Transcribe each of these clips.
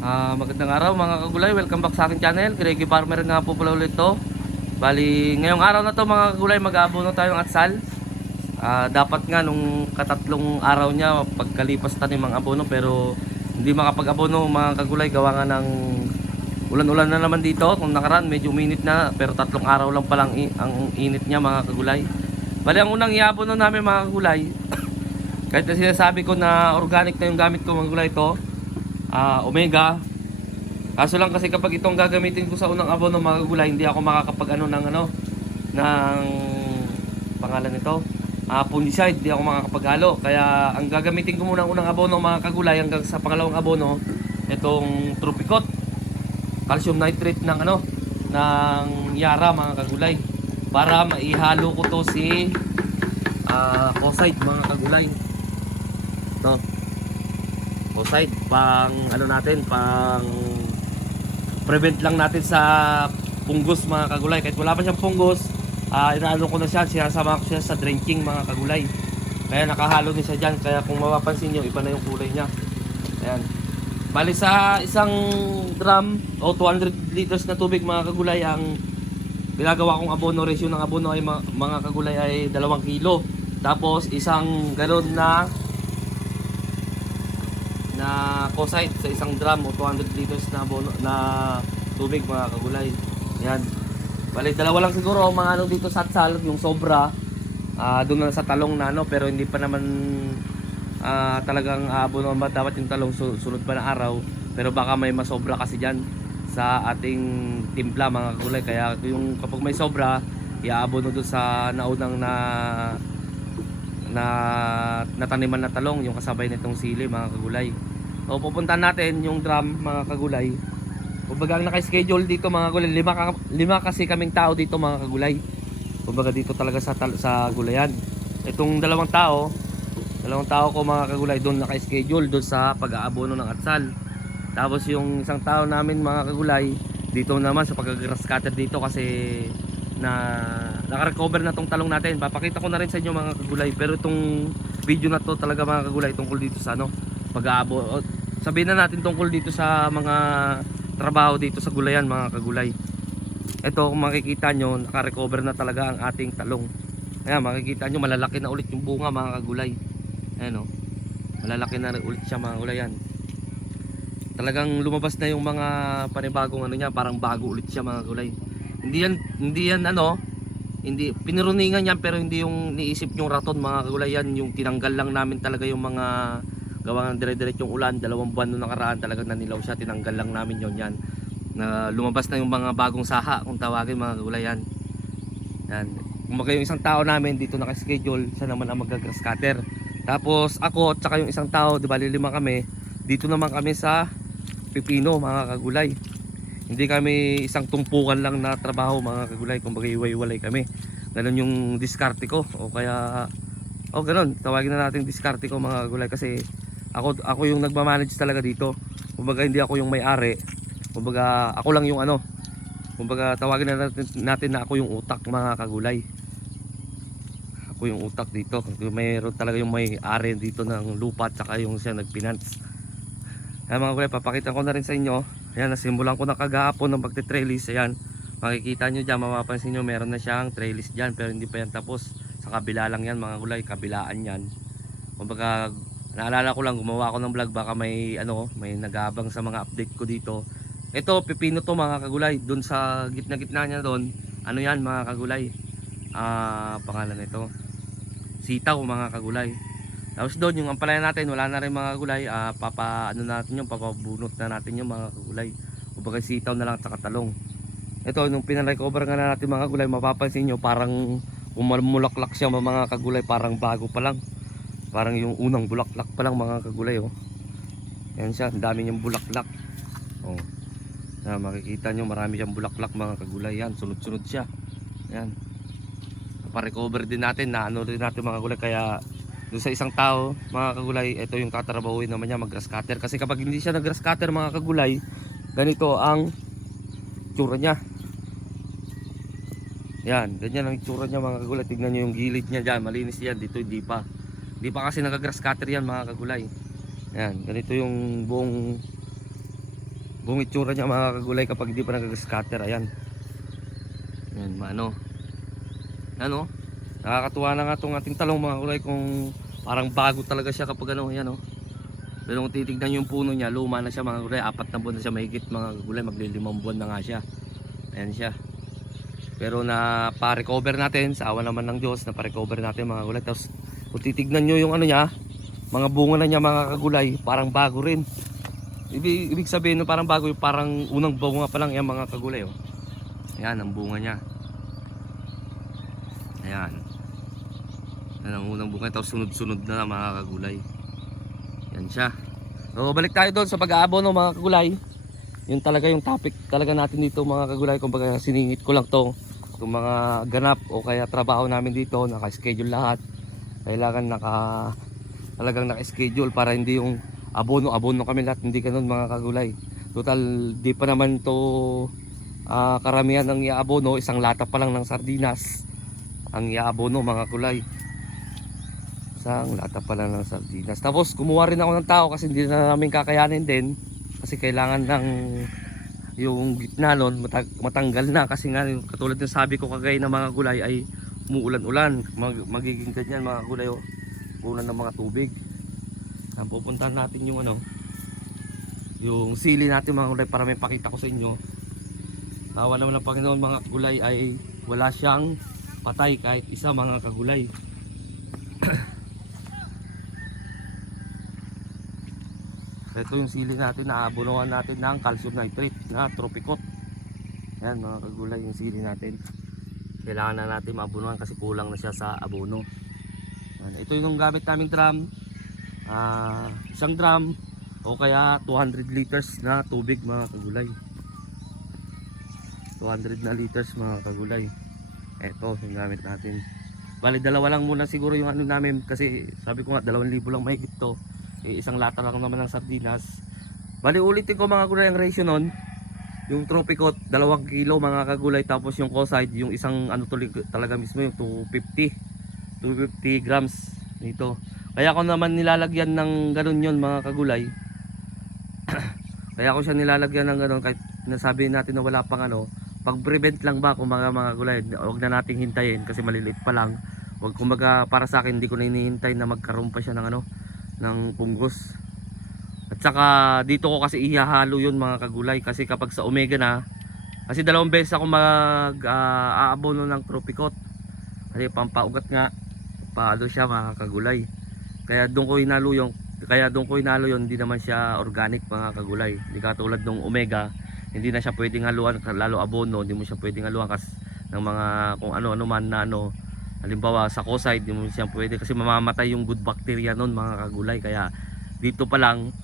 Ah, magandang araw mga kagulay, welcome back sa akin channel. Kiriki Farmer nga po pala ulit to. Bali, ngayong araw na to mga kagulay, mag-aabono tayo ng atsal. Ah, dapat nga nung katatlong araw niya pagkalipas tanim ang abono pero hindi makapag-abono mga kagulay gawa nga ng ulan-ulan na naman dito. Kung nakaraan medyo uminit na pero tatlong araw lang palang ang init niya mga kagulay. Bali, ang unang iabono namin mga kagulay, kahit na sinasabi ko na organic na yung gamit ko mga gulay ito, ah, omega. Kaso lang kasi kapag itong gagamitin ko sa unang abono mga gulay, hindi ako makakapag ano ng ano ng pangalan nito. Ah, fungicide, hindi ako makakapaghalo. Kaya ang gagamitin ko muna ang unang abono mga kagulay hanggang sa pangalawang abono, itong Tropicot. Calcium nitrate ng ano ng Yara mga kagulay para maihalo ko to si ah, Kosite mga kagulay. To. Kosite pang ano natin pang prevent lang natin sa punggos mga kagulay. Kahit wala pa siyang punggos, ah inaano ko na siya, sinasama ko siya sa drenching mga kagulay. Kaya nakahalo din siya dyan. Kaya kung mapapansin nyo, iba na yung kulay niya. Ayan. Bali sa isang drum o 200 liters na tubig mga kagulay ang ginagawa kong abono ratio ng abono ay ma- mga kagulay ay 2 kilo. Tapos isang galon na na kosite sa isang drum o 200 liters na abono na tubig mga kagulay. Yan. Bali dalawa lang siguro mga ano dito sa atsal, yung sobra. Ah, doon na sa talong na ano pero hindi pa naman ah, talagang abono ba dapat yung talong su- sunod pa na araw pero baka may masobra kasi diyan sa ating timpla mga kagulay kaya yung kapag may sobra iaabono doon sa naunang na na nataniman na talong yung kasabay nitong sili mga kagulay. So pupuntahan natin yung drum mga kagulay. Kumbaga ang naka-schedule dito mga kagulay, lima, ka, lima kasi kaming tao dito mga kagulay. Kumbaga dito talaga sa sa gulayan. Itong dalawang tao, dalawang tao ko mga kagulay doon naka-schedule doon sa pag-aabono ng atsal. Tapos yung isang tao namin mga kagulay dito naman sa pag-grass cutter dito kasi na naka-recover na tong talong natin. Papakita ko na rin sa inyo mga kagulay. Pero itong video na to talaga mga kagulay tungkol dito sa ano, pag-aabo. Sabihin na natin tungkol dito sa mga trabaho dito sa gulayan mga kagulay. Ito kung makikita nyo, naka-recover na talaga ang ating talong. Ayan, makikita nyo malalaki na ulit yung bunga mga kagulay. Ayan o. Malalaki na ulit siya mga gulayan. Talagang lumabas na yung mga panibagong ano niya, parang bago ulit siya mga gulay. Hindi yan, hindi yan ano, hindi, piniruningan yan pero hindi yung niisip yung raton mga kagulay yan, yung tinanggal lang namin talaga yung mga gawa ng dire-diretsyong ulan, dalawang buwan nung nakaraan talagang nanilaw siya, tinanggal lang namin yon yan. Na lumabas na yung mga bagong saha kung tawagin mga kagulay yan. Kumaga yung isang tao namin dito naka-schedule, siya naman ang mag-grass cutter. Tapos ako at saka yung isang tao, di ba lima kami, dito naman kami sa pipino mga kagulay. Hindi kami isang tumpukan lang na trabaho mga kagulay, kumbaga iwaiwalay kami. Ganun yung diskarte ko o kaya o ganun, tawagin na natin diskarte ko mga kagulay kasi ako ako yung nagma-manage talaga dito. Kumbaga hindi ako yung may-ari. Kumbaga ako lang yung ano. Kumbaga tawagin na natin, natin na ako yung utak mga kagulay. Ako yung utak dito. Mayroon talaga yung may-ari dito ng lupa at saka yung siya nag-finance. Ayan mga kulay, papakita ko na rin sa inyo. Ayan, nasimulan ko na kagahapon ng pagte-trellis. Ayan, makikita nyo dyan, mapapansin nyo, meron na siyang trellis dyan. Pero hindi pa yan tapos. Sa kabila lang yan mga kulay, kabilaan yan. Kumbaga, naalala ko lang, gumawa ako ng vlog. Baka may, ano, may nagabang sa mga update ko dito. Ito, pipino to mga kagulay. Doon sa gitna-gitna niya doon, ano yan mga kagulay. Ah, pangalan nito. Sitaw mga kagulay. Tapos doon yung ampalaya natin, wala na rin mga gulay, ah, papa ano natin yung papabunot na natin yung mga gulay. Kumbaga sitaw na lang at saka talong. Ito nung pinarecover nga na natin mga gulay, mapapansin nyo parang umulaklak siya mga kagulay, parang bago pa lang. Parang yung unang bulaklak pa lang mga kagulay oh. Yan siya, ang dami niyang bulaklak. Oh. Na makikita nyo marami siyang bulaklak mga kagulay yan, sunod-sunod siya. Yan. Pa-recover din natin na ano rin natin mga gulay kaya doon sa isang tao, mga kagulay, ito yung katrabahuin naman niya mag-grass. Kasi kapag hindi siya nag-grass mga kagulay, ganito ang tsura niya. Yan, ganyan ang tsura niya mga kagulay. Tignan niyo yung gilid niya dyan, malinis yan. Dito hindi pa. Hindi pa kasi nag-grass cutter yan mga kagulay. Yan, ganito yung buong Buong itsura niya mga kagulay kapag hindi pa nag-scatter. Ayan. Ayan, ano. Ano? Nakakatuwa na nga itong ating talong mga kagulay kung parang bago talaga siya kapag ano. Ayan oh. Pero kung titignan yung puno niya, luma na siya mga kagulay. Apat na buwan na siya mahigit mga kagulay. Maglilimang buwan na nga siya. Ayan siya. Pero na pa-recover natin, sa awa naman ng Diyos, na pa-recover natin mga kagulay. Tapos kung titignan nyo yung ano niya, mga bunga na niya mga kagulay, parang bago rin. Ibig, ibig sabihin no, parang bago, parang unang bunga pa lang yan mga kagulay. Oh. Ayan ang bunga niya. Ayan. Yan ang unang bunga, tapos sunod-sunod na mga kagulay. Yan siya. So balik tayo doon sa pag-aabono mga kagulay. Yun talaga yung topic talaga natin dito mga kagulay. Kumbaga siningit ko lang to. Itong mga ganap o kaya trabaho namin dito, naka-schedule lahat. Kailangan naka talagang naka-schedule para hindi yung abono-abono kami lahat, hindi ganun mga kagulay. Total, di pa naman to ah, karamihan ng iaabono, isang lata pa lang ng sardinas ang iaabono mga kulay. Isang lata pa lang ng sardinas. Tapos kumuha rin ako ng tao kasi hindi na namin kakayanin din kasi kailangan ng yung gitna nun matanggal na kasi nga katulad ng sabi ko kagaya ng mga gulay ay umuulan-ulan. Mag- magiging ganyan mga gulay oh. ng mga tubig. Ang pupuntahan natin yung ano? Yung sili natin mga gulay para may pakita ko sa inyo. Tawa naman ng Panginoon mga gulay ay wala siyang patay kahit isa mga kagulay. Ito yung sili natin na abunuhan natin ng calcium nitrate na tropicot. Yan mga kagulay yung sili natin kailangan na natin maabunuhan kasi kulang na siya sa abono. Ito yung gamit naming drum. Ah, isang drum o kaya 200 liters na tubig mga kagulay. 200 na liters mga kagulay. Eto yung gamit natin. Bali dalawa lang muna siguro yung ano namin kasi sabi ko nga 2,000 lang mahigit to. Eh, isang lata lang naman ng sardinas. Bali ulitin ko mga kagulay ang ratio nun yung tropicot 2 kilo mga kagulay tapos yung coside yung isang ano talaga mismo yung 250 250 grams nito kaya ako naman nilalagyan ng ganun yon mga kagulay. Kaya ako siya nilalagyan ng ganun kahit nasabi natin na wala pang ano. Pag-prevent lang ba kung mga mga gulay, huwag na nating hintayin kasi maliliit pa lang. Huwag kumbaga para sa akin hindi ko na hinihintay na magkaroon pa siya ng ano ng punggos. At saka dito ko kasi ihahalo yun mga kagulay kasi kapag sa omega na kasi dalawang beses ako mag ah, aabono ng tropicot. Kasi pampaugat nga paano siya mga kagulay. Kaya doon ko hinalo yung kaya doon ko hinalo yun, hindi naman siya organic mga kagulay. Hindi katulad ng omega, hindi na siya pwedeng haluan lalo abono, hindi mo siya pwedeng haluan kasi ng mga kung ano-ano man na ano. Halimbawa sa coside, hindi mo siya pwede kasi mamamatay yung good bacteria noon mga kagulay. Kaya dito pa lang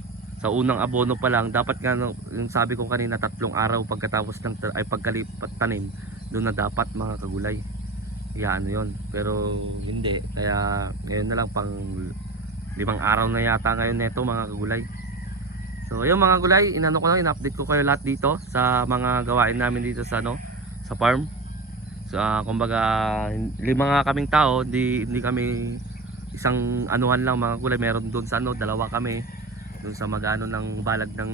sa unang abono pa lang dapat nga yung sabi ko kanina tatlong araw pagkatapos ng ay pagkalipat tanim doon na dapat mga kagulay. Kaya ano yun. Pero hindi kaya ngayon na lang pang limang araw na yata ngayon neto mga kagulay. So ayun mga gulay inano ko lang in-update ko kayo lahat dito sa mga gawain namin dito sa ano sa farm. So ah, kumbaga lima nga kaming tao di, hindi kami isang anuhan lang mga gulay meron doon sa ano dalawa kami doon sa magano ng balag ng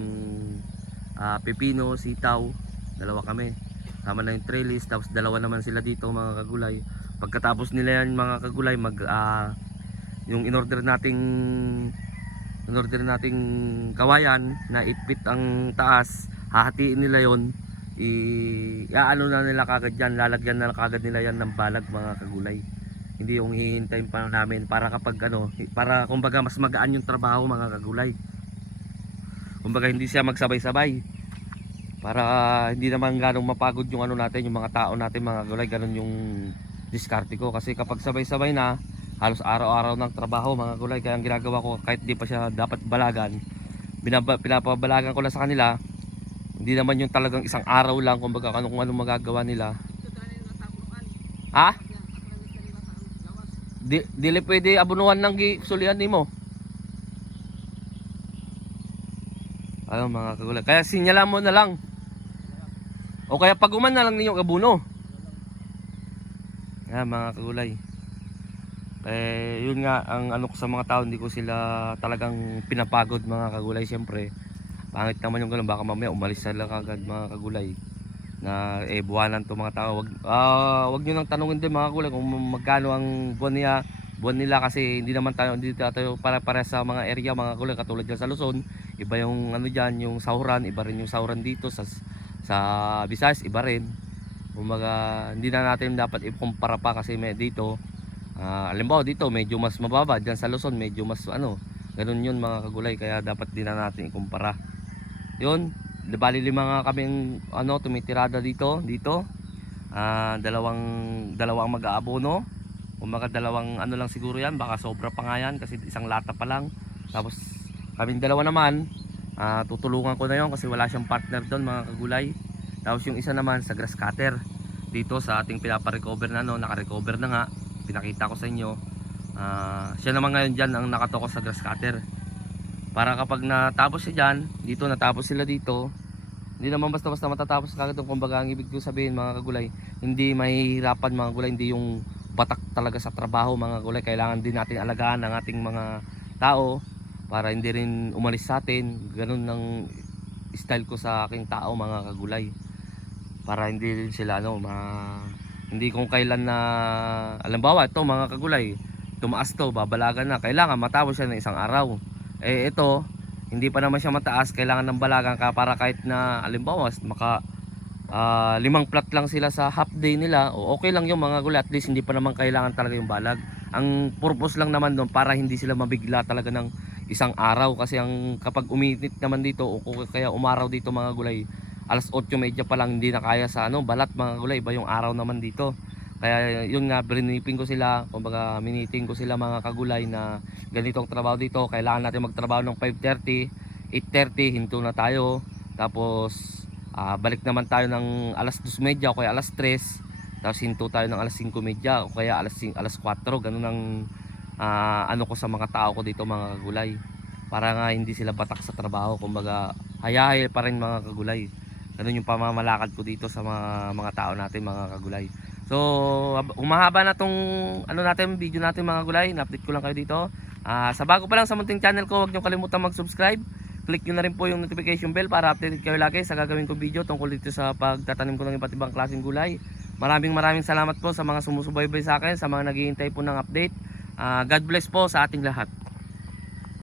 ah, pepino sitaw. Dalawa kami. Tama na yung trellis tapos dalawa naman sila dito mga kagulay. Pagkatapos nila yan mga kagulay mag ah, yung in-order nating in-order nating kawayan na ipit ang taas hahatiin nila yon i iaano na nila kagad yan lalagyan na kagad nila yan ng balag mga kagulay. Hindi yung hihintayin pa namin para kapag ano para kumbaga mas magaan yung trabaho mga kagulay kumbaga hindi siya magsabay-sabay. Para ah, hindi naman ganong mapagod yung ano natin yung mga tao natin mga kagulay ganun yung diskarte ko. Kasi kapag sabay-sabay na halos araw-araw ng trabaho mga kulay kaya ang ginagawa ko kahit di pa siya dapat balagan binaba, pinapabalagan ko lang sa kanila hindi naman yung talagang isang araw lang kumbaga ano kung anong magagawa nila. Ha? di, dili pwede abunuhan ng gisulian nimo ayun mga kagulay kaya sinyalan mo na lang. O kaya paguman na lang ninyo abuno yan mga kagulay. Eh, yun nga, ang ano ko sa mga tao, hindi ko sila talagang pinapagod mga kagulay. Siyempre, Pangit naman yung ganun, baka mamaya umalis na lang agad mga kagulay. Na eh buwanan to mga tao. Wag ah wag niyo nang tanungin din mga kagulay kung magkano ang buwan niya. Buwan nila kasi hindi naman tayo hindi tayo para para sa mga area mga kagulay katulad dyan sa Luzon. Iba yung ano diyan, yung sahuran, iba rin yung sahuran dito. Sa sa Visayas, iba rin. Kumaga hindi na natin dapat ikumpara pa kasi may dito ah alimbawa dito medyo mas mababa. Diyan sa Luzon medyo mas ano ganun yun mga kagulay. Kaya dapat din na natin ikumpara. Yun bali lima nga kaming ano tumitirada dito dito. Ah dalawang dalawang mag-aabono. Kumaga dalawang ano lang siguro yan baka sobra pa nga yan kasi isang lata pa lang. Tapos kaming dalawa naman ah tutulungan ko na yon kasi wala siyang partner doon mga kagulay. Tapos yung isa naman sa grass cutter dito sa ating pinapa-recover na no naka-recover na nga pinakita ko sa inyo. Ah, siya naman ngayon dyan ang nakatoko sa grass cutter. Para kapag natapos siya dyan dito natapos sila dito hindi naman basta basta matatapos kagad yung kumbaga ang ibig ko sabihin mga kagulay hindi mahihirapan mga gulay hindi yung batak talaga sa trabaho mga gulay kailangan din natin alagaan ang ating mga tao para hindi rin umalis sa atin. Ganun ng style ko sa aking tao mga kagulay. Para hindi rin sila ano ma hindi kung kailan na alambawa ito mga kagulay tumaas to babalagan na. Kailangan matapos siya ng isang araw. Eh ito hindi pa naman siya mataas kailangan ng balagan ka para kahit na alimbawa maka ah, limang plat lang sila sa half day nila o okay lang yung mga gulay at least hindi pa naman kailangan talaga yung balag. Ang purpose lang naman doon para hindi sila mabigla talaga ng isang araw kasi ang kapag uminit naman dito o kaya umaraw dito mga gulay alas 8:30 pa lang hindi na kaya sa ano balat mga gulay iba yung araw naman dito. Kaya yun nga briniping ko sila kumbaga miniting ko sila mga kagulay na ganitong trabaho dito. Kailangan natin magtrabaho ng 5.30 8.30 hinto na tayo. Tapos ah, balik naman tayo ng alas 2.30 o kaya alas 3 tapos hinto tayo ng alas 5.30 o kaya alas, 5, alas 4 ganun ang ah, ano ko sa mga tao ko dito mga kagulay para nga hindi sila batak sa trabaho kumbaga hayahay pa rin mga kagulay ganun yung pamamalakad ko dito sa mga, mga tao natin mga kagulay So, hab- umahaba na tong ano natin, video natin mga gulay. Na-update ko lang kayo dito. Ah, sa bago pa lang sa munting channel ko, huwag niyo kalimutan mag-subscribe. Click niyo na rin po yung notification bell para updated kayo lagi sa gagawin kong video tungkol dito sa pagtatanim ko ng iba't ibang klaseng gulay. Maraming maraming salamat po sa mga sumusubaybay sa akin, sa mga naghihintay po ng update. Ah, God bless po sa ating lahat.